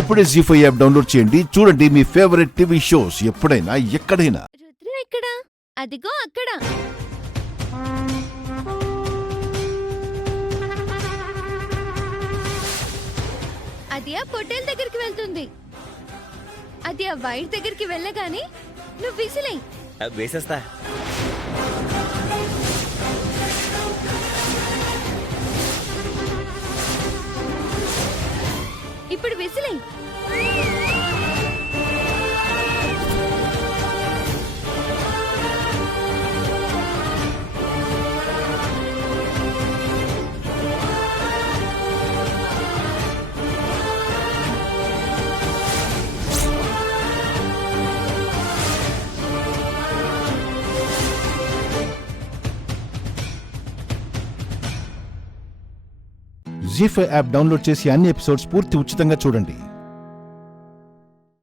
ఇప్పుడే జీ5 app download చేయండి. చూడండి మీ ఫేవరెట్ టీవీ షోస్ ఎప్పుడైనా ఎక్కడైనా. రుద్ర ఎక్కడా? అదిగో అక్కడ. అది ఆ పొట్టేల్ దగ్గరికి వెళ్తుంది. అది ఆ వైట్ దగ్గరికి వెళ్ళగానే నువ్వు విసిలేయ్. వేసేస్తా. ఇప్పుడు విసిలేయ్. జీ5 యాప్ డౌన్లోడ్ చేసి అన్ని ఎపిసోడ్స్ పూర్తి ఉచితంగా చూడండి.